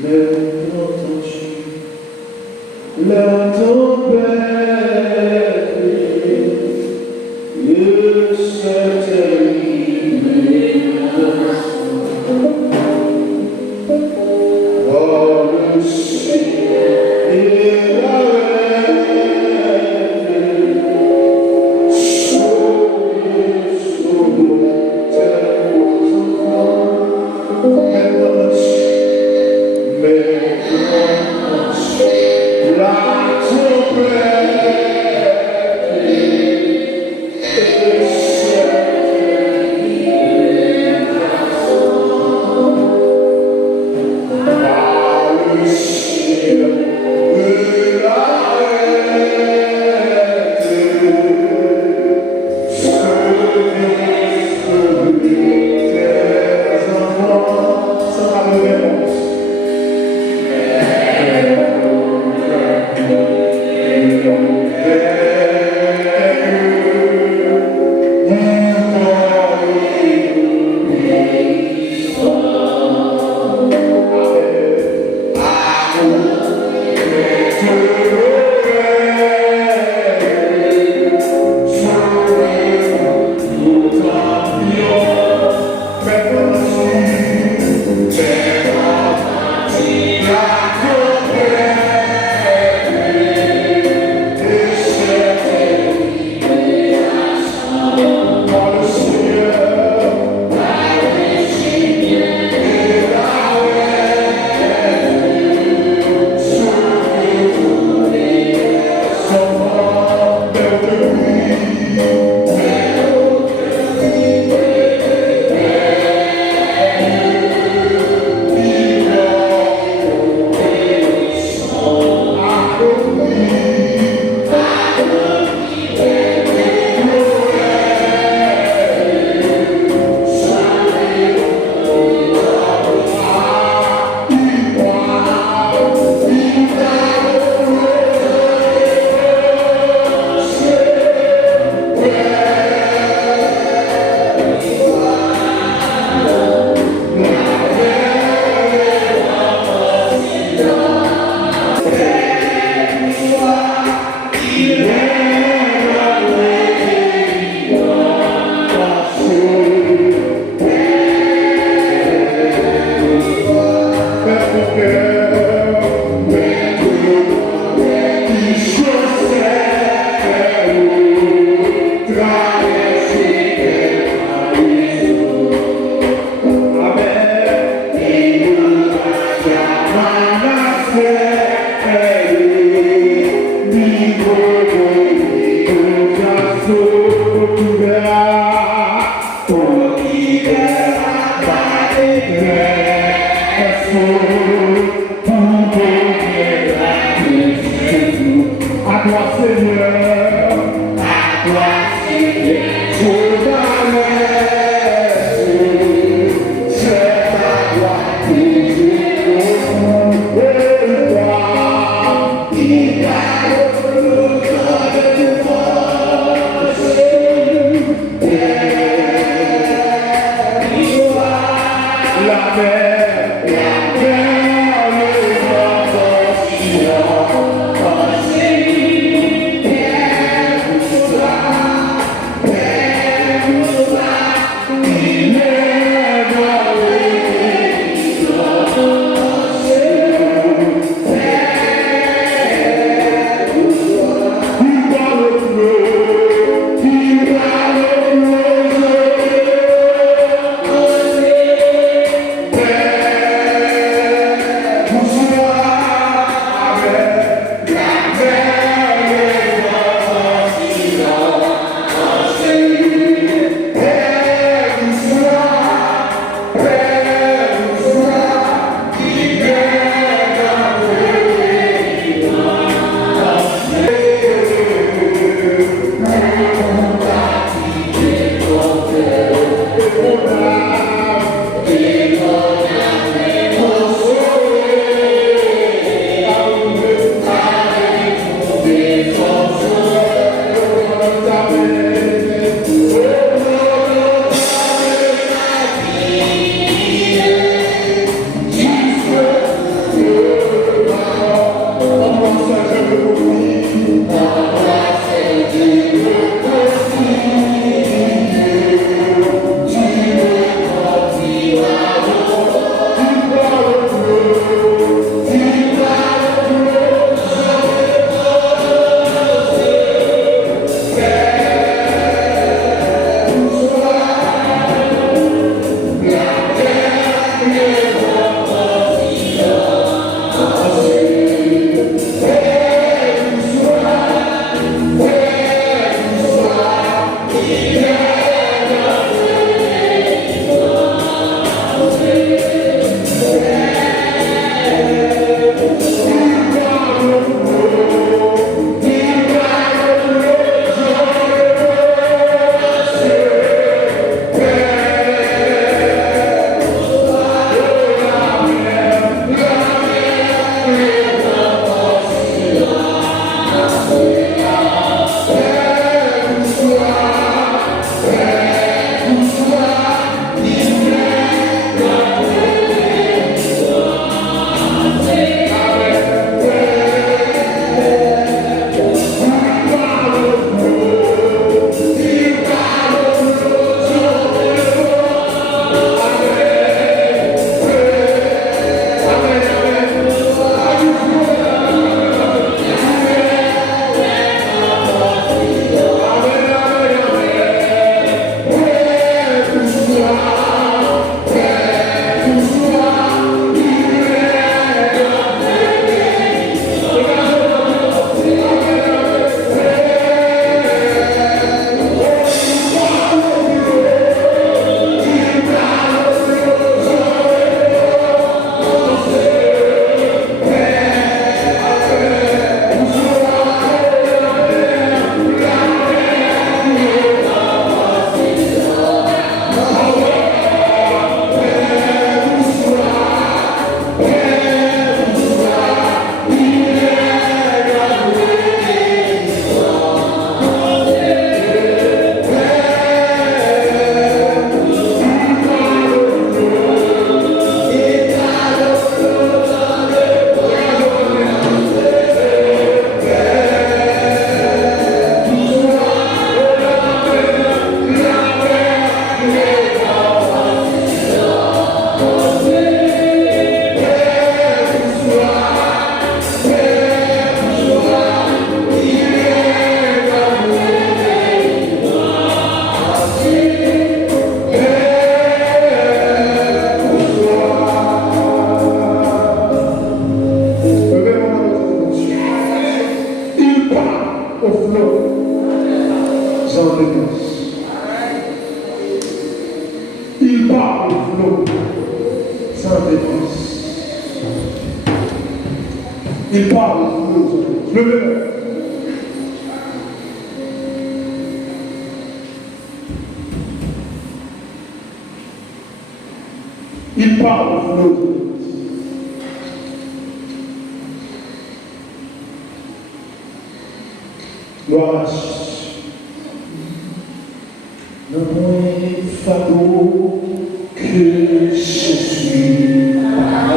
La tempête, il s'éteignit par le ciel et la reine, sur tes enfants, mais la Il parle. Levez-le. Il parle. Gloire à Jésus. Le moins fardeau que je suis à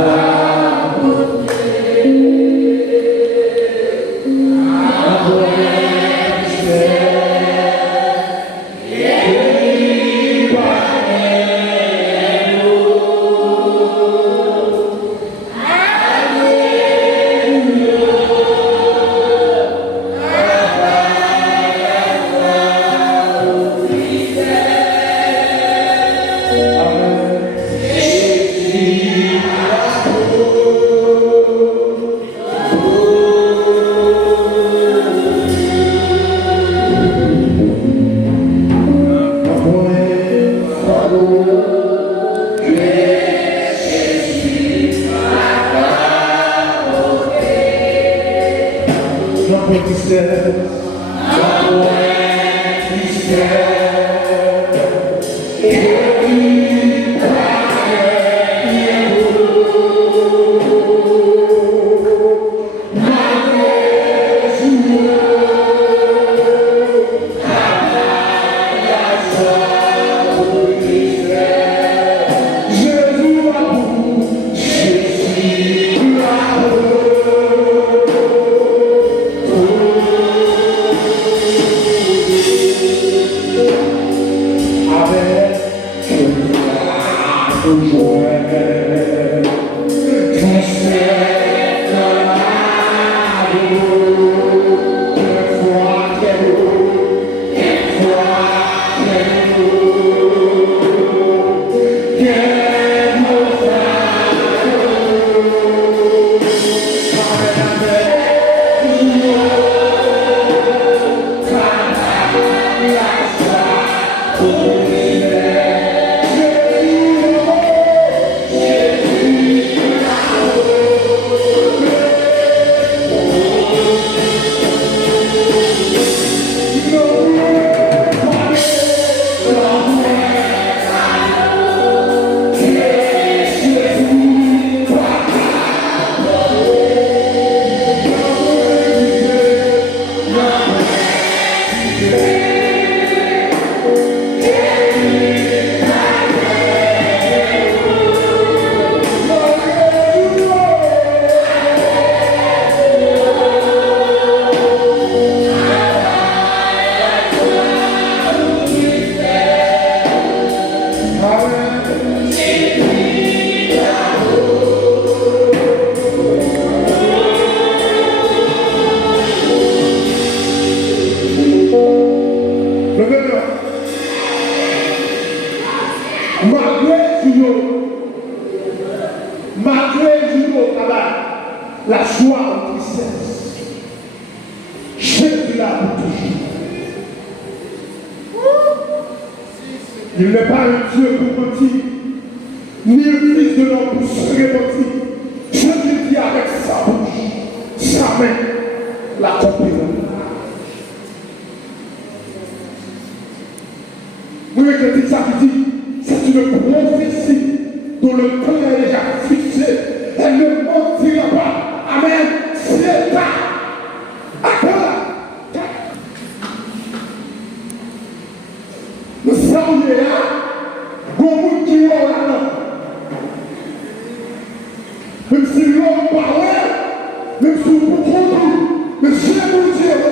la joie en tristesse. Jésus là pour toujours. Il n'est pas un Dieu pour mentir, ni un fils de l'homme pour se repentir. Jésus dit avec sa bouche, sa main, l'accomplira. Vous voyez que ça qui dit, c'est une prophétie dont le temps est déjà fixé. Elle ne mentira pas. Amen. C'est ça. Le sang est là. Beaucoup qui est là. Même si l'homme parlait, même si vous comprenez, mais je vous dirai.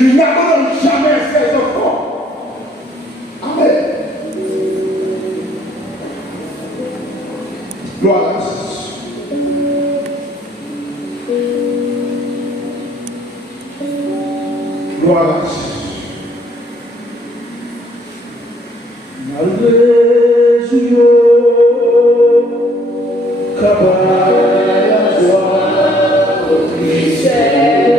Il n'abandonne jamais ses enfants. Amen. Gloire à Jésus. Gloire à Jésus. Malgré Dieu, capable à joie, au tristesse.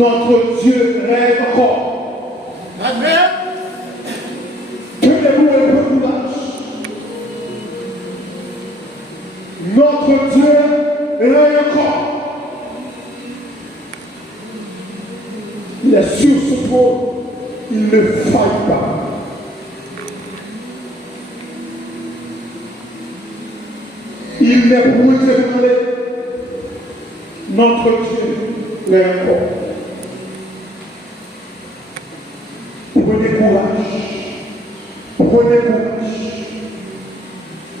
Notre Dieu règne encore. Amen. Tenez-vous un peu courage. Notre Dieu règne encore. Il est sur ce trône. Il ne faille pas. Il n'est pour éternel. Notre Dieu règne encore. Prenez courage. Prenez courage.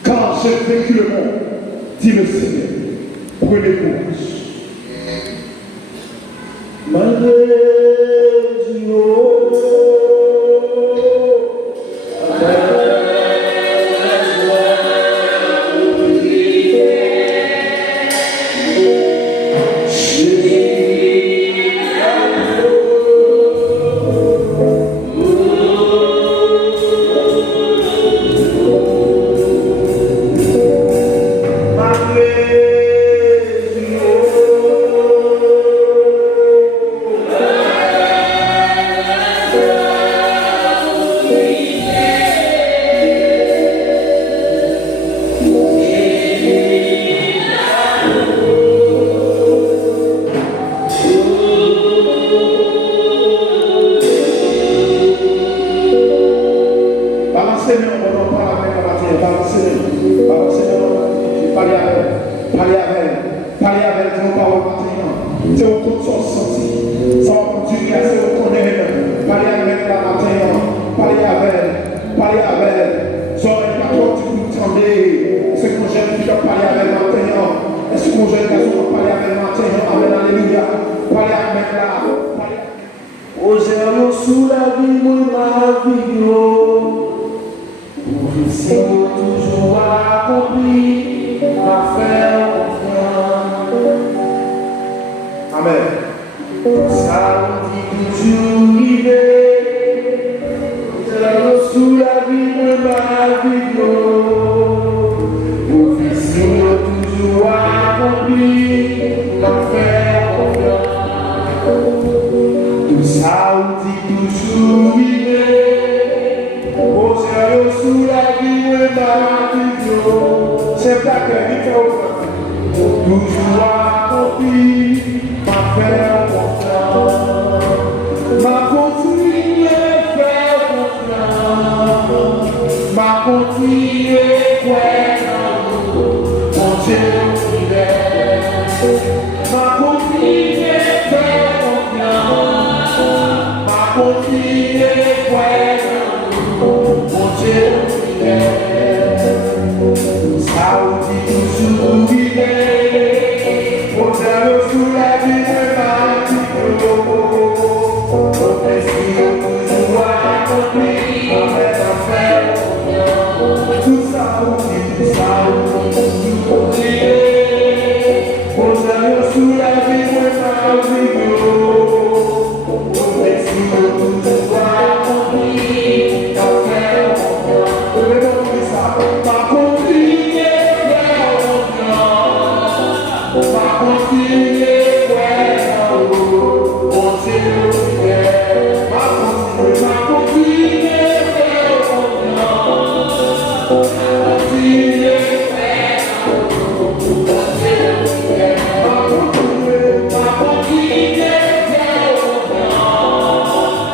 Car j'ai vécu le monde, dit le Seigneur. Prenez courage. Malgré Dieu.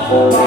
Você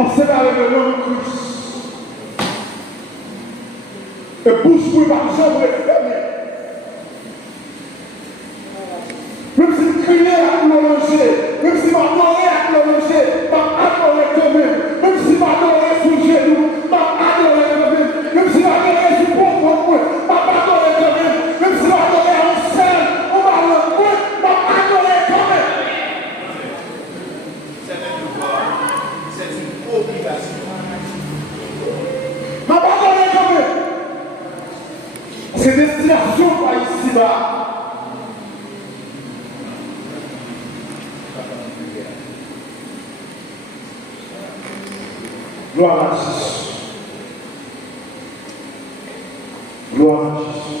Observez avec le nom de Christ. Et bouche pour par jambe fermée. Même si vous criez à plonger, même si vous adorez à plonger, vous adorez quand même. Même si vous adorez sous le genou, vous adorez quand même. Même si vous adorez sous le bon point, vous adorez quand même. Même si vous adorez en scène, on va le point, vous adorez quand même. C'est un devoir, c'est une obligation. Vous adorez quand même. C'est destination par ici-bas. Gloire à Jésus. Gloire à Jésus.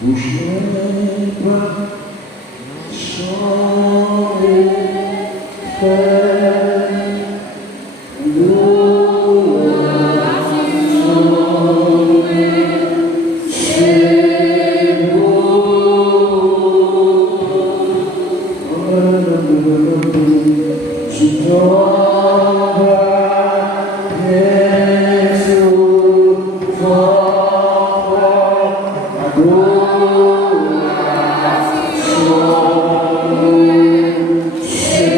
Bouge-moi pas, chanter, faire l'eau à sauver, c'est beau. Je t'envoie les eaux fortes, adoration, c'est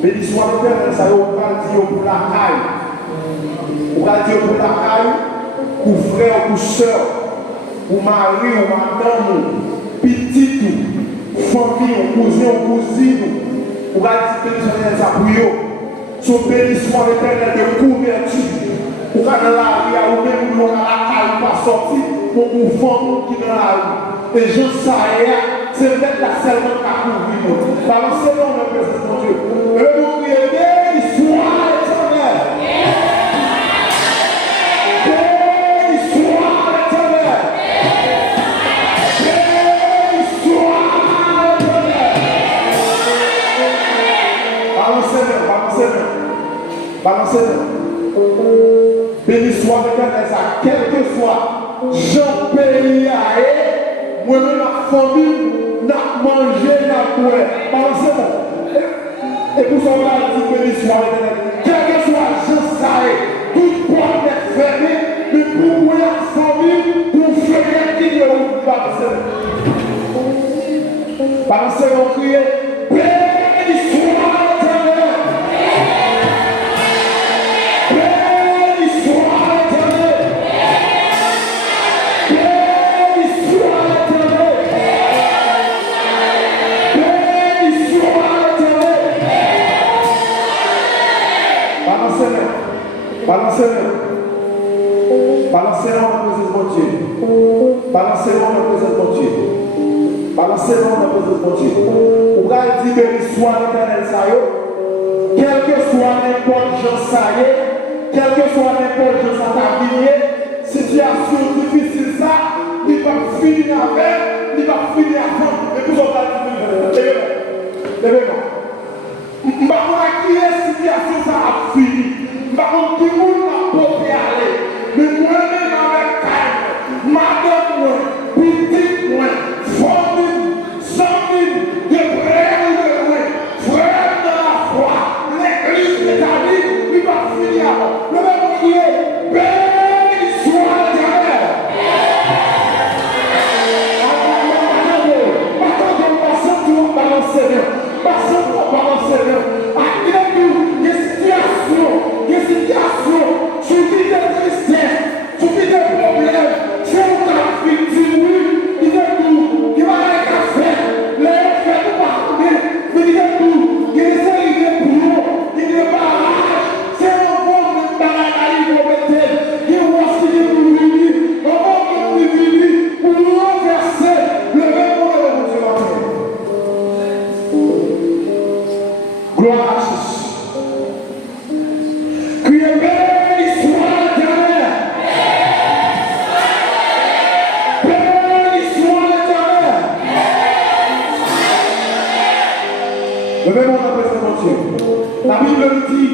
Béni soit l'Éternel, ça y est, on va dire pour la caille. On va dire pour la caille, pour frère, pour soeur, pour mari, ou madame, petit, famille, cousin, cousine. On va dire béni soit l'Éternel, ça pour eux. Son béni soit l'Éternel de couverture. Pour qu'on dans la rue, ou même pour la caille, pas sortir, pour une femme qui est dans la rue. Et je sais, c'est peut-être la seule qui a couvert. Balancez-le en présence de Dieu. Et vous criez, béni soit l'Éternel. Béni soit l'Éternel. Béni soit l'Éternel. Balancez-le, balancez-le. Balancez-le. Béni soit l'Éternel, ça, quel que soit, Jean pays à moi-même la famille, n'a mangé, n'a boire. Balancez-moi. Et pour ça, on va dire béni soit l'Éternel. Quel que soit Jean Saé, toute porte est fermée, mais pour moi la famille, pour faire qui est où, balancez-le. Balancez-le, criez, béni soit l'Éternel. Béni soit l'Éternel. Béni soit l'Éternel. soit l'éternel ça y est, quel que soit n'importe genre ça y est, quel que soit n'importe genre ça t'a vigné, situation difficile ça, il va finir avec, il va finir avant. Et vous en parlez, levez-moi. Par contre, qui est situation ça a fini? Par contre, tout le monde n'a pas pu aller. Mais moi-même avec calme, madame, moi, petite, moi, famille, famille, de frères ou de loin, frères dans la foi, l'église c'est-à-dire, il va finir avant. Le même qui est, béni soit l'éternel. La Bible nous dit,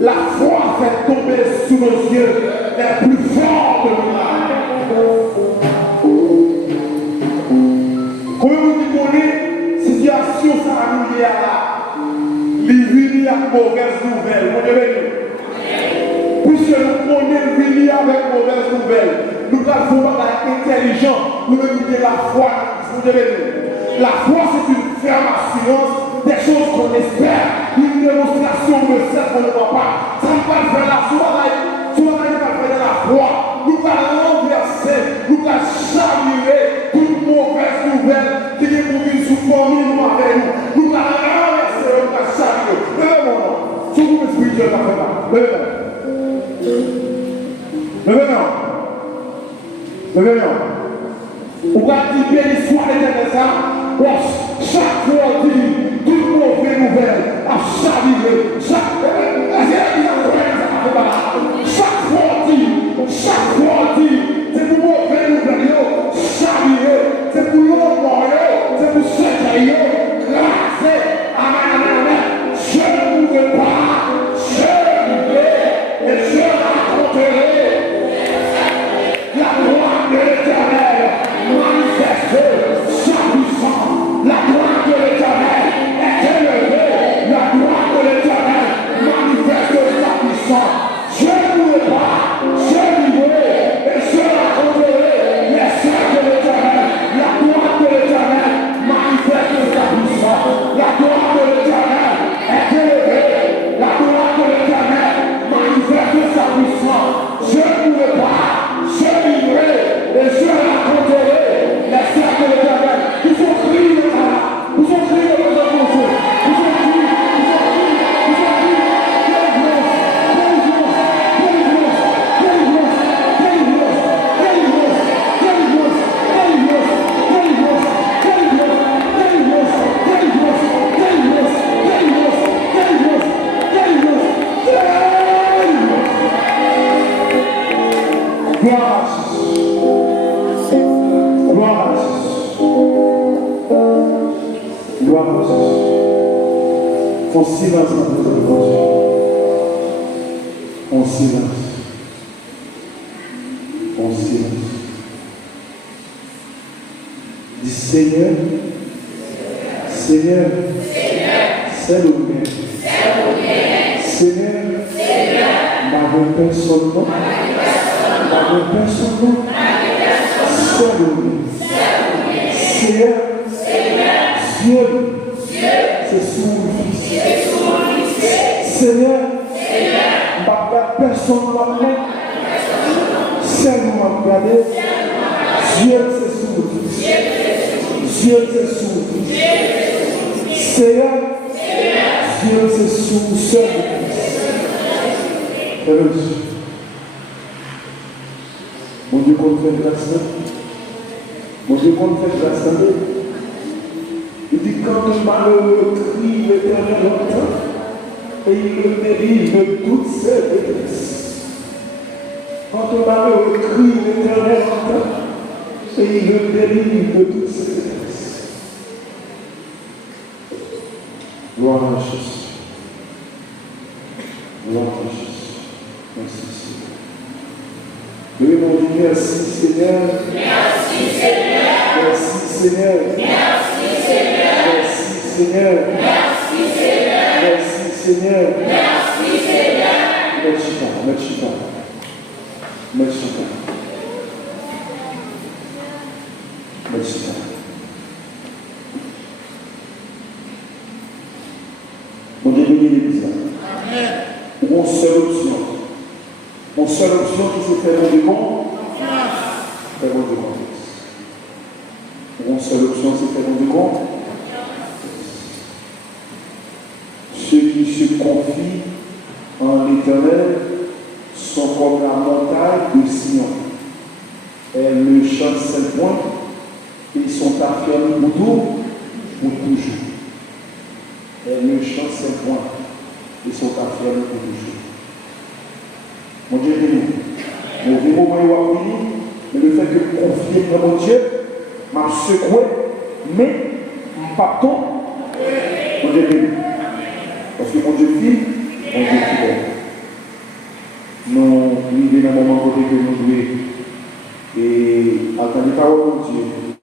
la foi fait tomber sous nos yeux les plus forts de nous. Comment vous dites, situation ça a nous lié à la venir avec mauvaise nouvelle. Puisque nous connaissons venir avec mauvaise nouvelle, nous avons être intelligents, nous devons dire la foi. La foi c'est une ferme assurance des choses qu'on espère, une démonstration de celle qu'on ne voit pas. Ça ne va pas faire la foi, soit va faire la foi. Nous allons renverser, nous allons chavirer toute mauvaise nouvelle qui est pour une sous-famille nous avec nous. Nous allons renverser, nous allons chavirer. Levez-moi, si vous me spirituel, la fait là. Levez-moi. On va dire béni soit l'éternel ça. Chaque fois dit toute mauvaise nouvelle à chavirer. Chaque fois dit c'est pour mauvaise nouvelle chavirer. C'est pour l'homme mort, c'est pour ceux qui grâce. Amen. Je ne pouvais pas, je vais et je raconterai la gloire de l'éternel manifestée. La gloire de l'éternel est élevée. La gloire de l'éternel manifeste sa puissance. Je ne pourrai pas, je vivrai et je raconterai les serres de l'éternel. La gloire de l'éternel manifeste sa puissance. La gloire de l'éternel est élevée. La gloire de l'éternel manifeste sa puissance. Je ne pourrai pas, je vivrai et je raconterai les serres de l'éternel. Il faut crier. Vous en criez dans la pensée. En silence, en silence. En silence. Dis Seigneur, Seigneur, c'est le mien. Seigneur, n'avons personne non. N'avons personne non. C'est le mien. Seigneur, Dieu, c'est sous mon fils. Seigneur, personne ne va c'est nous m'a regardé. Dieu, c'est sous mon fils. Dieu, c'est sous mon fils. Seigneur, Dieu, c'est sous mon seul fils. Mon Dieu, qu'on fait grâce. Mon Dieu, qu'on fait grâce. Il dit quand le malheureux crie, l'Éternel entend et il le délivre de toutes ses détresses. Quand le malheureux crie, l'Éternel entend et il le délivre de toutes ses détresses. Gloire à Jésus. Gloire à Jésus. Merci Seigneur. Oui, mon Dieu, merci Seigneur. Merci Seigneur. Merci Seigneur. Merci Seigneur. Merci Seigneur. Merci Seigneur. Merci Seigneur. Merci Seigneur. Merci Papa. Merci Papa. Merci Papa. Merci Papa. Mon Dieu, bénis l'Église. Amen. Mon seule option. Mon seule option qui se fait dans le monde, faire de confiance. Mon seule option, c'est faire de confiance. Ceux qui se confient en l'Éternel sont comme la montagne de Sion. Elles ne chancent point et ils sont affermis pour tout, pour toujours. Elles ne chancent point et sont affermis pour toujours. Mon Dieu, béni. Mon vrai moment est béni, mais le fait que je confie dans mon Dieu m'a secoué, mais je ne pas ton. Mon Dieu, béni. Parce que mon Dieu vit, mon Dieu fidèle. Nous vivons dans un moment où nous devons et attendre la parole de Dieu.